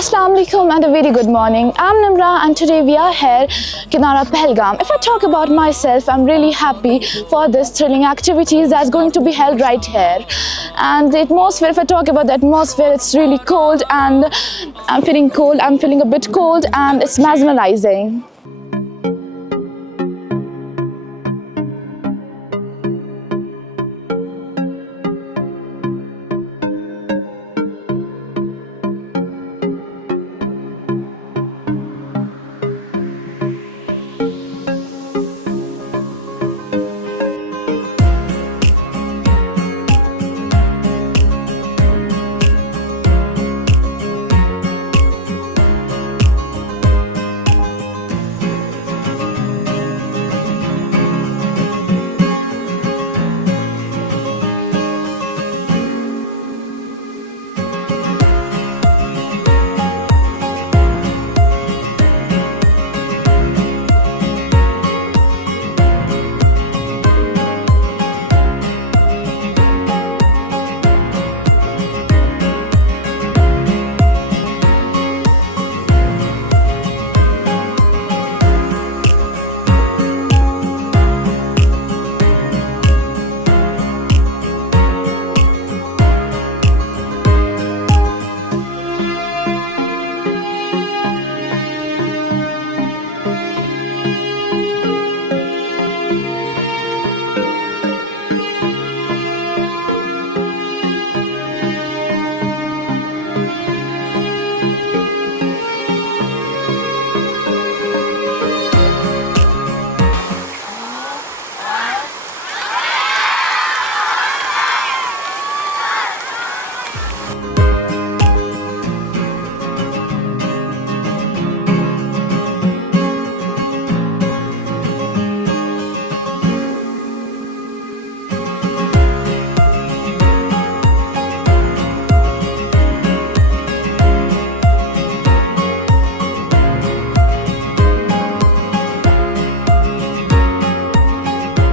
Assalamu alaikum and a very good morning. I'm Nimra and today we are here Kinara Pahalgam. If I talk about myself, I'm really happy for this thrilling activities that's going to be held right here. And the atmosphere, if I talk about the atmosphere, it's really cold and I'm feeling a bit cold and it's mesmerizing.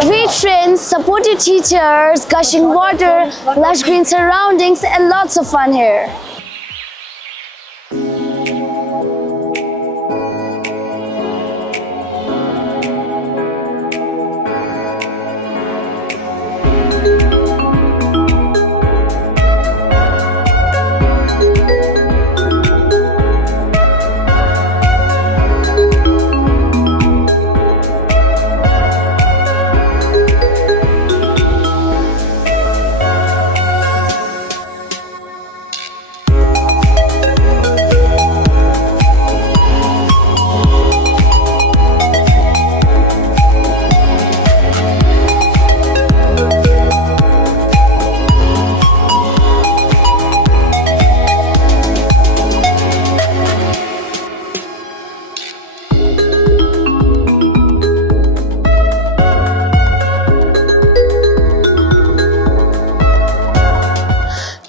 Great friends, supportive teachers, gushing water, lush green surroundings and lots of fun here.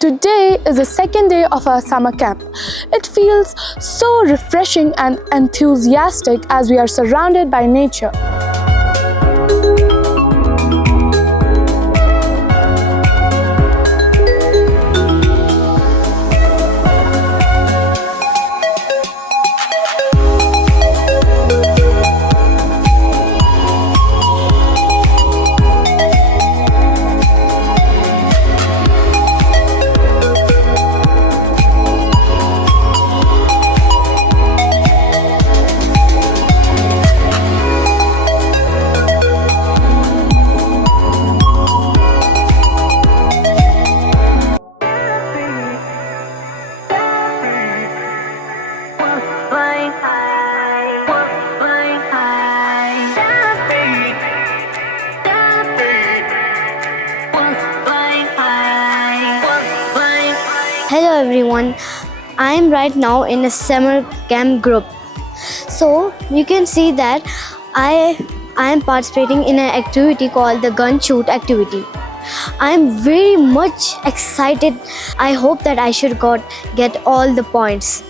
Today is the second day of our summer camp. It feels so refreshing and enthusiastic as we are surrounded by nature. Hello everyone, I am right now in a summer camp group. So you can see that I am participating in an activity called the gun shoot activity. I am very much excited. I hope that I should get all the points.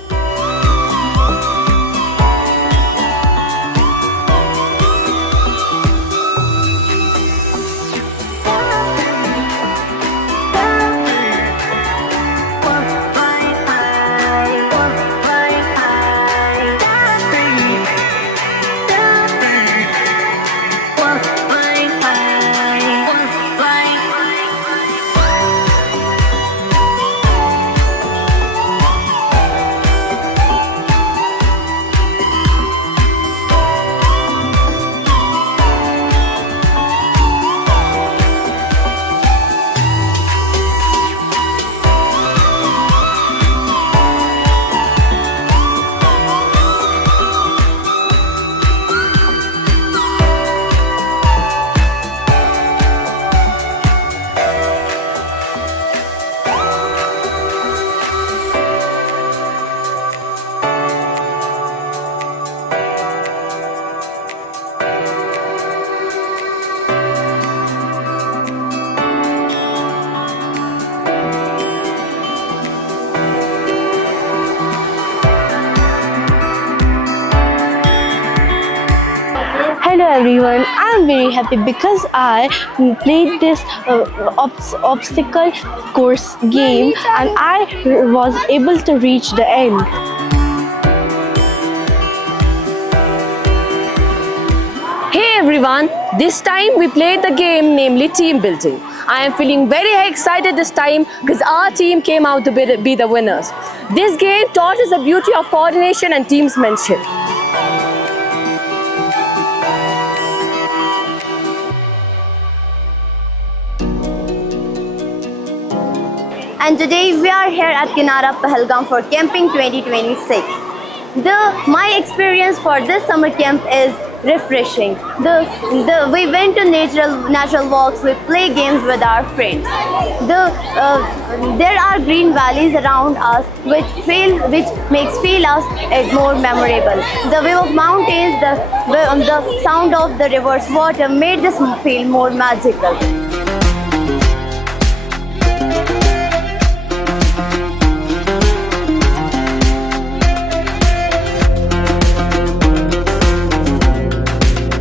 everyone, I am very happy because I played this obstacle course game and I was able to reach the end. Hey everyone, this time we played the game namely team building. I am feeling very excited this time because our team came out to be the winners. This game taught us the beauty of coordination and teamsmanship. And today we are here at Kinara Pahalgam for Camping 2026. My experience for this summer camp is refreshing. We went to natural walks, we play games with our friends. There are green valleys around us which makes us more memorable. The view of mountains, the sound of the river's water made this feel more magical.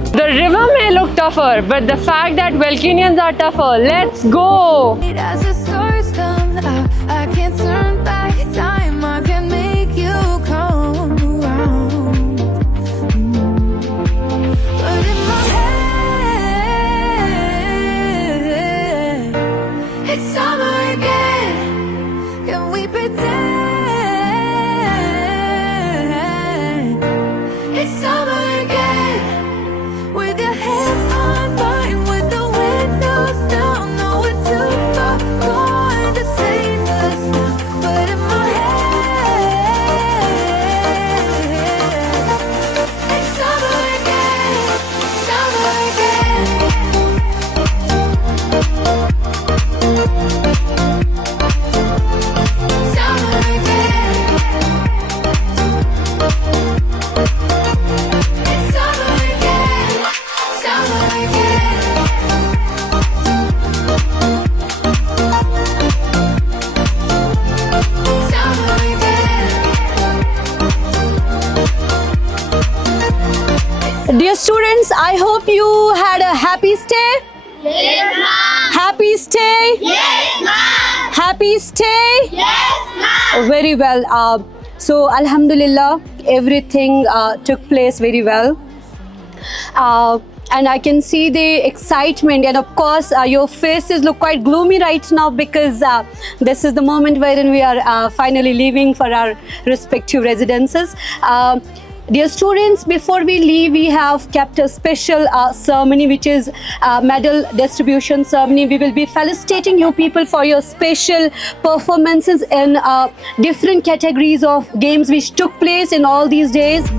The river may look tougher, but the fact that Welkinians are tougher. Let's go! As the stars come out, I can't turn back time. I can make you come around. But in my head, it's summer again. Can we pretend it's summer again? With your hands on mine, with the windows down, no, we're too far gone to save us now. But in my head, it's summer again, summer again. Summer again. It's summer again, summer again. Summer again. Dear students, I hope you had a happy stay. Yes, ma'am. Happy stay. Yes, ma'am. Happy stay. Yes, ma'am. Very well. So Alhamdulillah, everything took place very well. And I can see the excitement, and of course your faces look quite gloomy right now because this is the moment wherein we are finally leaving for our respective residences. Dear students, before we leave, we have kept a special ceremony, which is medal distribution ceremony. We will be felicitating you people for your special performances in different categories of games which took place in all these days.